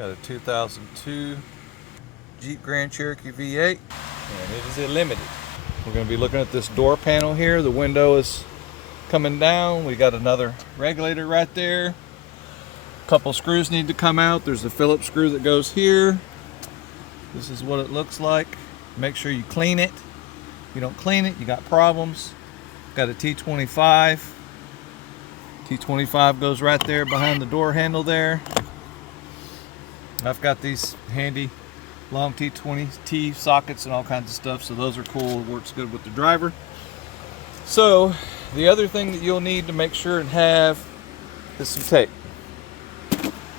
Got a 2002 Jeep Grand Cherokee V8, and it is a limited. We're going to be looking at this door panel here. The window is coming down. We got another regulator right there. A couple screws need to come out. There's a Phillips screw that goes here. This is what it looks like. Make sure you clean it. If you don't clean it, you got problems. Got a T25. T25 goes right there behind the door handle there. I've got these handy long T20 sockets and all kinds of stuff, so those are cool. It works good with the driver. So the other thing that you'll need to make sure and have is some tape,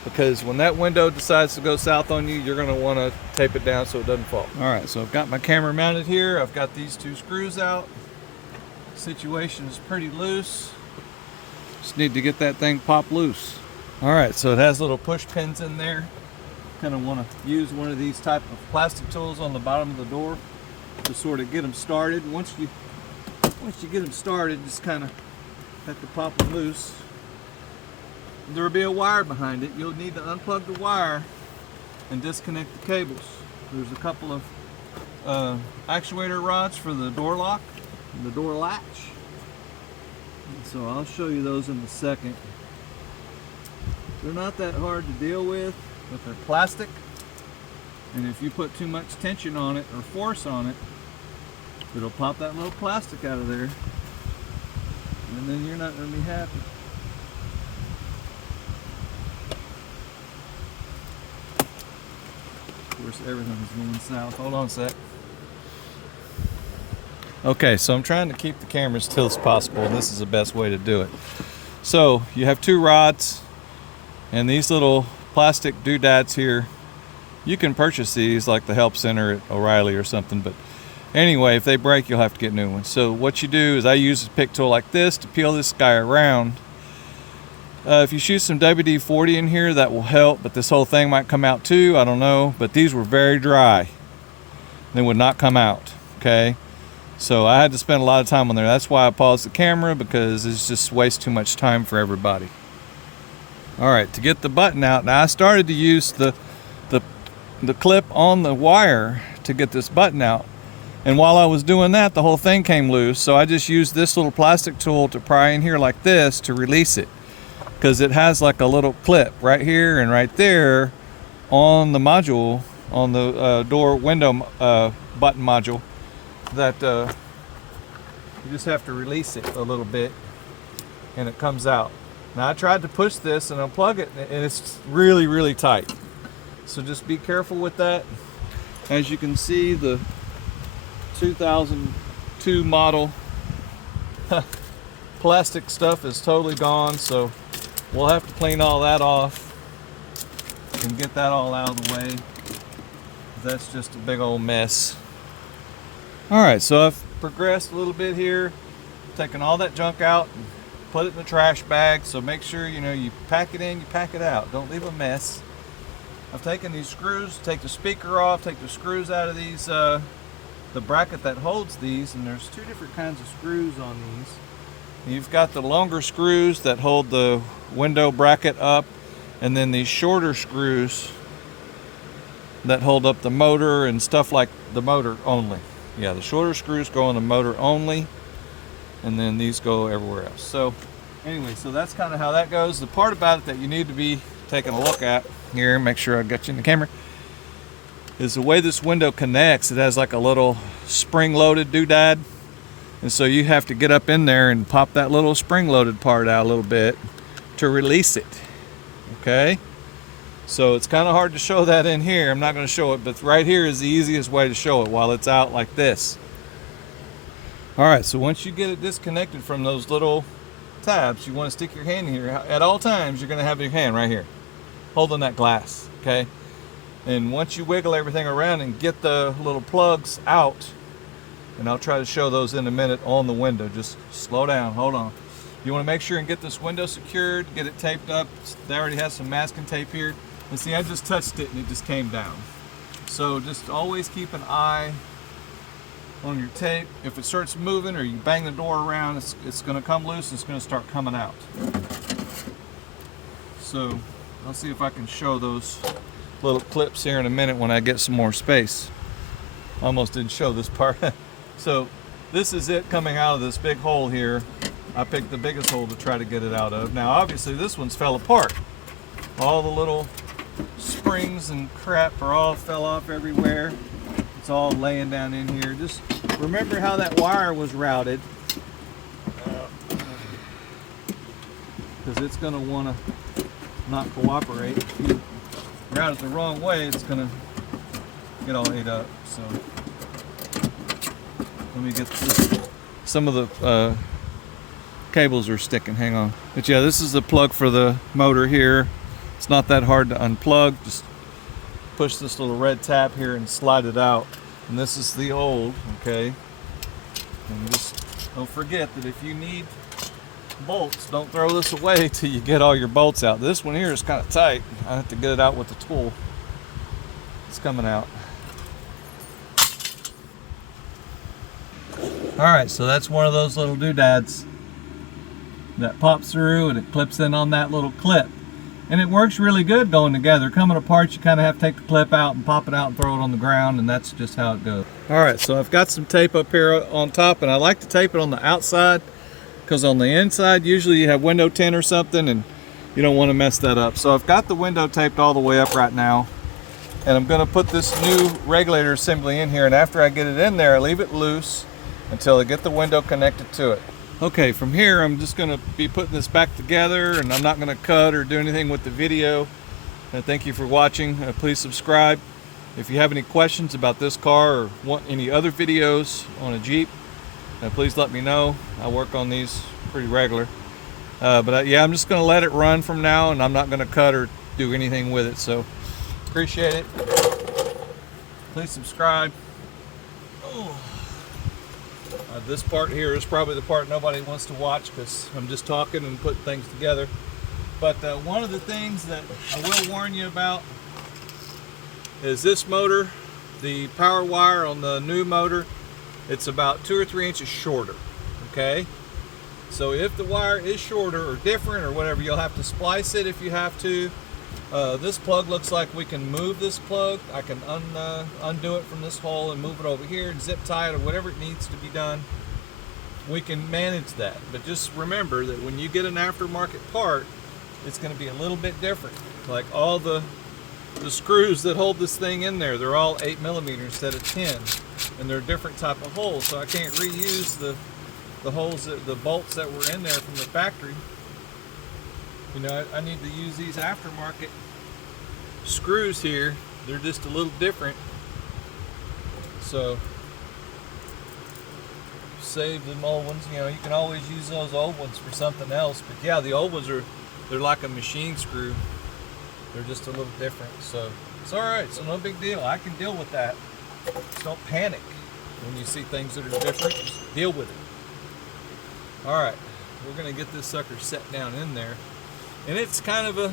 because when that window decides to go south on you, you're going to want to tape it down so it doesn't fall. All right, so I've got my camera mounted here. I've got these two screws out. Situation is pretty loose. Just need to get that thing popped loose. All right, so it has little push pins in there. Kind of want to use one of these type of plastic tools on the bottom of the door to sort of get them started. Once you get them started, just kind of have to pop them loose. There will be a wire behind it. You'll need to unplug the wire and disconnect the cables. There's a couple of actuator rods for the door lock and the door latch. And so I'll show you those in a second. They're not that hard to deal with, but they're plastic, and if you put too much tension on it or force on it, it'll pop that little plastic out of there, and then you're not going to be happy. Of course, everything's going south. Hold on a sec. Okay, so I'm trying to keep the camera as still as possible, and this is the best way to do it. So you have two rods, and these little plastic doodads here, you can purchase these like the help center at O'Reilly or something, but anyway, if they break, you'll have to get new ones. So what you do is I use a pick tool like this to peel this guy around. If you shoot some WD-40 in here, that will help, but this whole thing might come out too, I don't know, but these were very dry. They would not come out, okay? So I had to spend a lot of time on there. That's why I paused the camera, because it's just wastes too much time for everybody. All right, to get the button out, now I started to use the clip on the wire to get this button out, and while I was doing that, the whole thing came loose. So I just used this little plastic tool to pry in here like this to release it, because it has like a little clip right here and right there on the module, on the door window button module, that you just have to release it a little bit and it comes out. Now I tried to push this and unplug it, and it's really, really tight. So just be careful with that. As you can see, the 2002 model plastic stuff is totally gone, so we'll have to clean all that off and get that all out of the way. That's just a big old mess. All right, so I've progressed a little bit here, taking all that junk out and put it in the trash bag. So make sure, you pack it in, you pack it out. Don't leave a mess. I've taken these screws, take the speaker off, take the screws out of these, the bracket that holds these, and there's two different kinds of screws on these. You've got the longer screws that hold the window bracket up, and then these shorter screws that hold up the motor and stuff like the motor only. Yeah, the shorter screws go on the motor only, and then these go everywhere else. So anyway, so that's kind of how that goes. The part about it that you need to be taking a look at here, make sure I got you in the camera, is the way this window connects. It has like a little spring-loaded doodad, and so you have to get up in there and pop that little spring-loaded part out a little bit to release it. Okay, so it's kind of hard to show that in here. I'm not going to show it, but right here is the easiest way to show it while it's out like this. All right, so once you get it disconnected from those little tabs, you want to stick your hand in here. At all times, you're going to have your hand right here holding that glass, okay? And once you wiggle everything around and get the little plugs out, and I'll try to show those in a minute on the window. Just slow down, hold on. You want to make sure and get this window secured, get it taped up. They already has some masking tape here. And see, I just touched it and it just came down. So just always keep an eye on your tape. If it starts moving or you bang the door around, it's going to come loose and it's going to start coming out. So I'll see if I can show those little clips here in a minute when I get some more space. Almost didn't show this part. So this is it coming out of this big hole here. I picked the biggest hole to try to get it out of. Now obviously this one's fell apart. All the little springs and crap are all fell off everywhere. It's all laying down in here. Just remember how that wire was routed, because it's going to want to not cooperate. If you route it the wrong way, it's going to get all ate up. So let me get this. Some of the cables are sticking. Hang on. But yeah, this is the plug for the motor here. It's not that hard to unplug. Just push this little red tab here and slide it out. And this is the old, okay? And just don't forget that if you need bolts, don't throw this away till you get all your bolts out. This one here is kind of tight. I have to get it out with the tool. It's coming out. All right, so that's one of those little doodads that pops through and it clips in on that little clip. And it works really good going together. Coming apart, you kind of have to take the clip out and pop it out and throw it on the ground, and that's just how it goes. All right, so I've got some tape up here on top, and I like to tape it on the outside because on the inside, usually you have window tint or something, and you don't want to mess that up. So I've got the window taped all the way up right now, and I'm going to put this new regulator assembly in here, and after I get it in there, I leave it loose until I get the window connected to it. Okay, from here I'm just going to be putting this back together, and I'm not going to cut or do anything with the video. Thank you for watching. Please subscribe. If you have any questions about this car or want any other videos on a Jeep, please let me know. I work on these pretty regular. Yeah, I'm just going to let it run from now, and I'm not going to cut or do anything with it. So appreciate it. Please subscribe. Oh. This part here is probably the part nobody wants to watch because I'm just talking and putting things together. But one of the things that I will warn you about is this motor, the power wire on the new motor, it's about 2 or 3 inches shorter, okay? So if the wire is shorter or different or whatever, you'll have to splice it if you have to. This plug looks like we can move this plug. I can undo it from this hole and move it over here and zip tie it or whatever it needs to be done. We can manage that. But just remember that when you get an aftermarket part, it's going to be a little bit different. Like all the screws that hold this thing in there, they're all 8mm instead of 10. And they're a different type of holes. So I can't reuse the holes, the bolts that were in there from the factory. You know, I need to use these aftermarket screws here. They're just a little different. So save them old ones. You know, you can always use those old ones for something else. But yeah, the old ones they're like a machine screw. They're just a little different. So it's all right. So no big deal. I can deal with that. Just don't panic when you see things that are different. Just deal with it. All right, we're gonna get this sucker set down in there. And it's kind of a,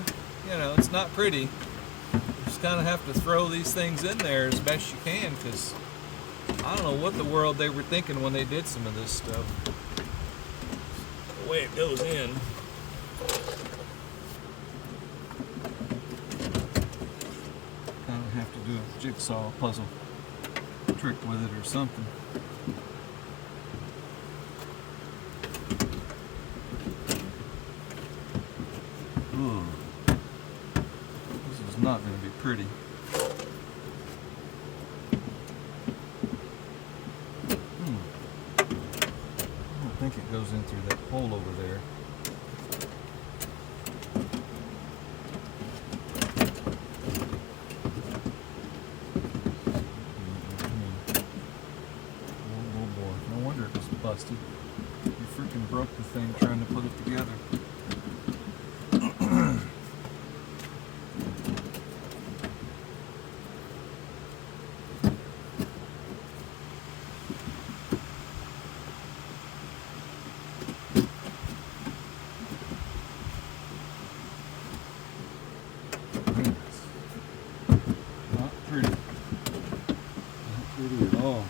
you know, it's not pretty. You just kind of have to throw these things in there as best you can, because I don't know what the world they were thinking when they did some of this stuff. The way it goes in. Kind of have to do a jigsaw puzzle trick with it or something. This is not going to be pretty. I don't think it goes in through that hole over there. Oh boy, no wonder it was busted. You freaking broke the thing trying to put it together. Not pretty. Not pretty at all.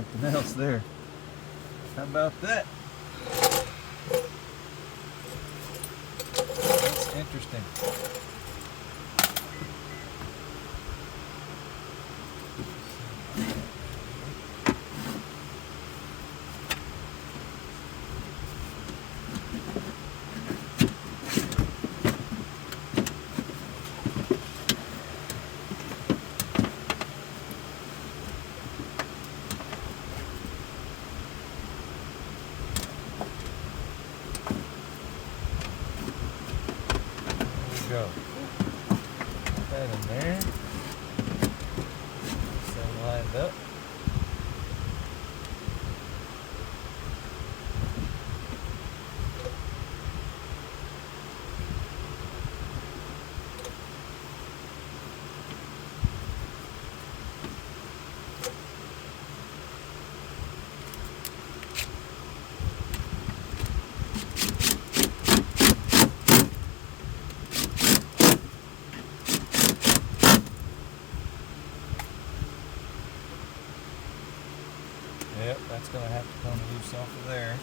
something else there. How about that? That's interesting. Go. Put that in there. This thing lined up. Yep, that's going to have to come loose off of there.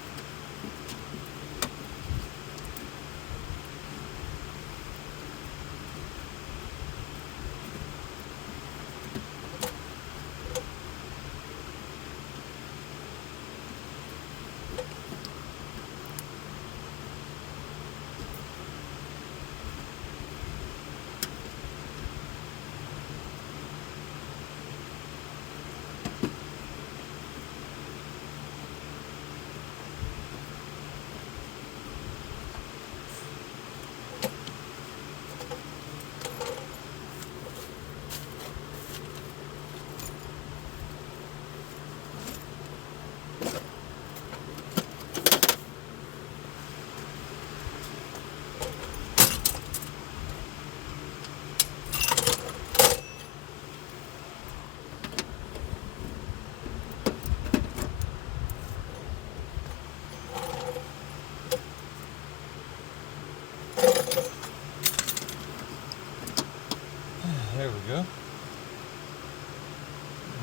There we go.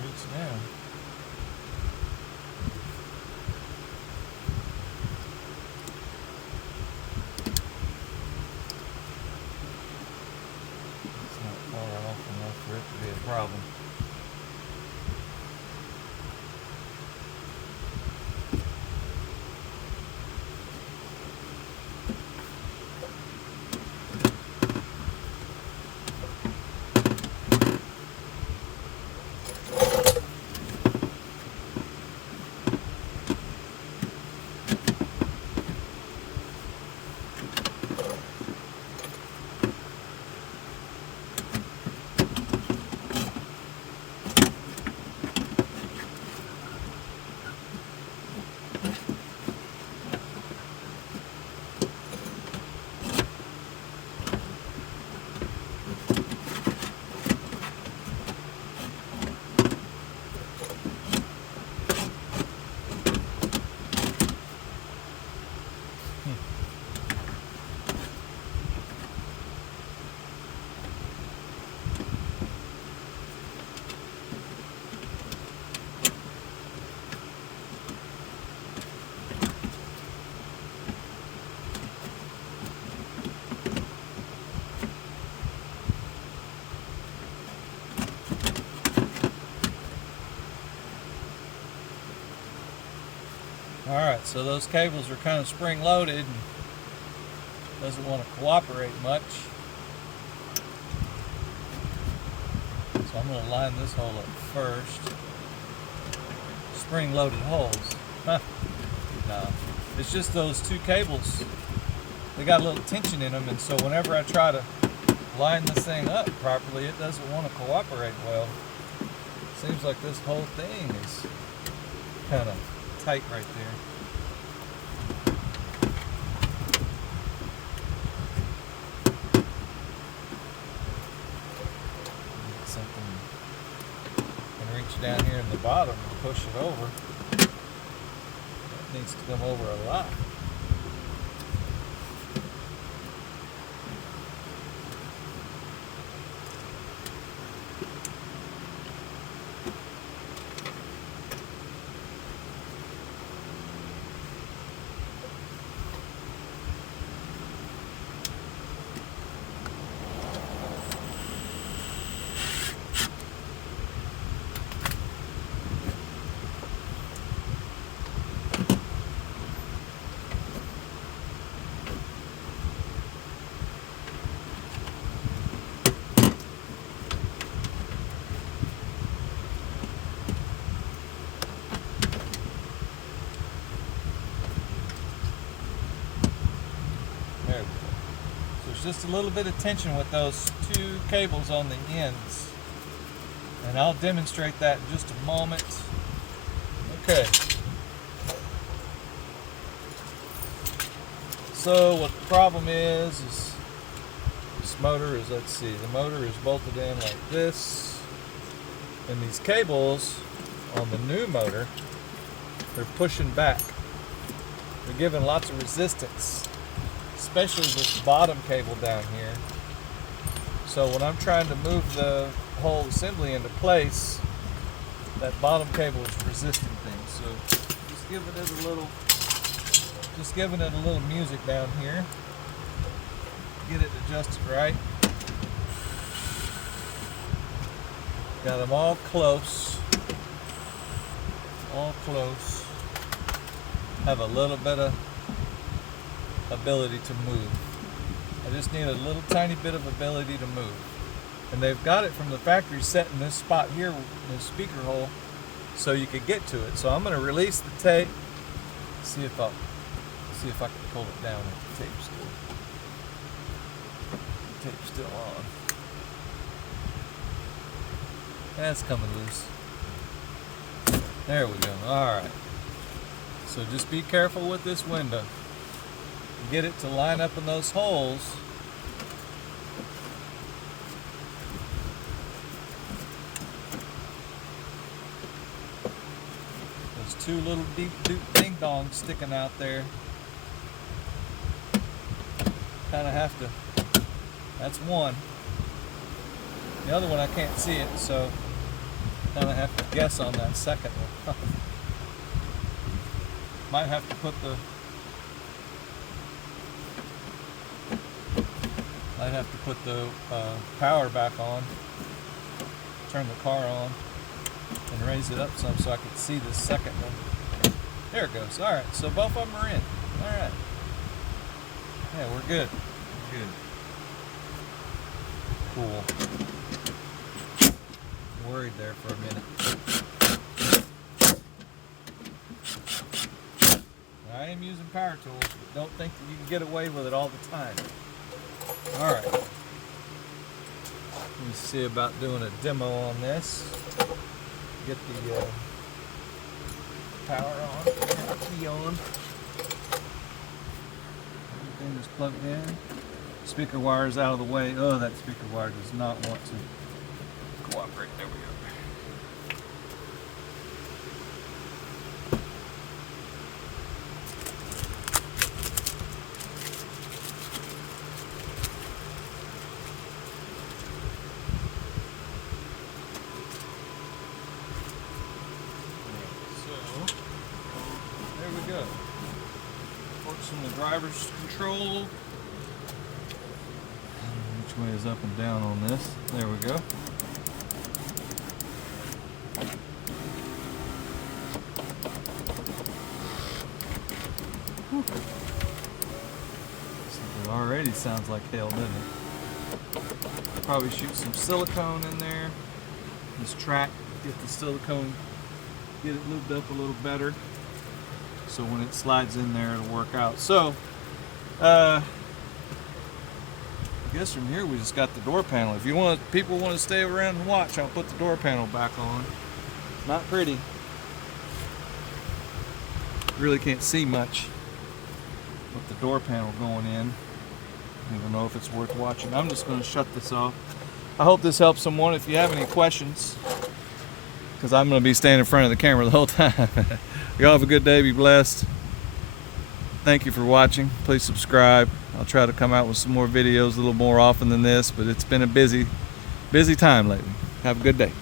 Reach down. It's not far off enough for it to be a problem. Alright, so those cables are kind of spring loaded and doesn't want to cooperate much. So I'm going to line this hole up first. Spring loaded holes. Huh. No, it's just those two cables. They got a little tension in them, and so whenever I try to line this thing up properly, it doesn't want to cooperate well. Seems like this whole thing is kind of tight right there. Get something, can reach down here in the bottom and push it over. That needs to come over a lot. just a little bit of tension with those two cables on the ends. And I'll demonstrate that in just a moment. Okay. So what the problem is this motor is, let's see, the motor is bolted in like this. And these cables on the new motor, they're pushing back. They're giving lots of resistance, especially this bottom cable down here. So when I'm trying to move the whole assembly into place, that bottom cable is resisting things. So just giving it a little music down here. Get it adjusted right. Got them all close. All close. Have a little bit of ability to move. I just need a little tiny bit of ability to move. And they've got it from the factory set in this spot here, in the speaker hole, so you could get to it. So I'm going to release the tape, see if I can pull it down if the tape's still on. That's coming loose. There we go. Alright. So just be careful with this window. Get it to line up in those holes. Those two little deep ding dongs sticking out there. Kind of have to. That's one. The other one I can't see it, so kind of have to guess on that second one. Might have to put the power back on, turn the car on, and raise it up some so I can see the second one. There it goes. All right, so both of them are in. All right. Yeah, we're good. We're good. Cool. Worried there for a minute. I am using power tools, but don't think that you can get away with it all the time. Alright. Let me see about doing a demo on this. Get the power on, key on. Everything is plugged in. Speaker wire is out of the way. Oh, that speaker wire does not want to cooperate. There we go. So, there we go. Works in the driver's control. Which way is up and down on this? There we go. It already sounds like hell, doesn't it? Probably shoot some silicone in there. This track, get the silicone, get it lubed up a little better, so when it slides in there, it'll work out. So, I guess from here we just got the door panel. If you want, people want to stay around and watch, I'll put the door panel back on. Not pretty. Really can't see much with the door panel going in. I don't know if it's worth watching. I'm just going to shut this off. I hope this helps someone. If you have any questions, because I'm going to be standing in front of the camera the whole time. Y'all have a good day. Be blessed. Thank you for watching. Please subscribe. I'll try to come out with some more videos a little more often than this, but it's been a busy time lately. Have a good day.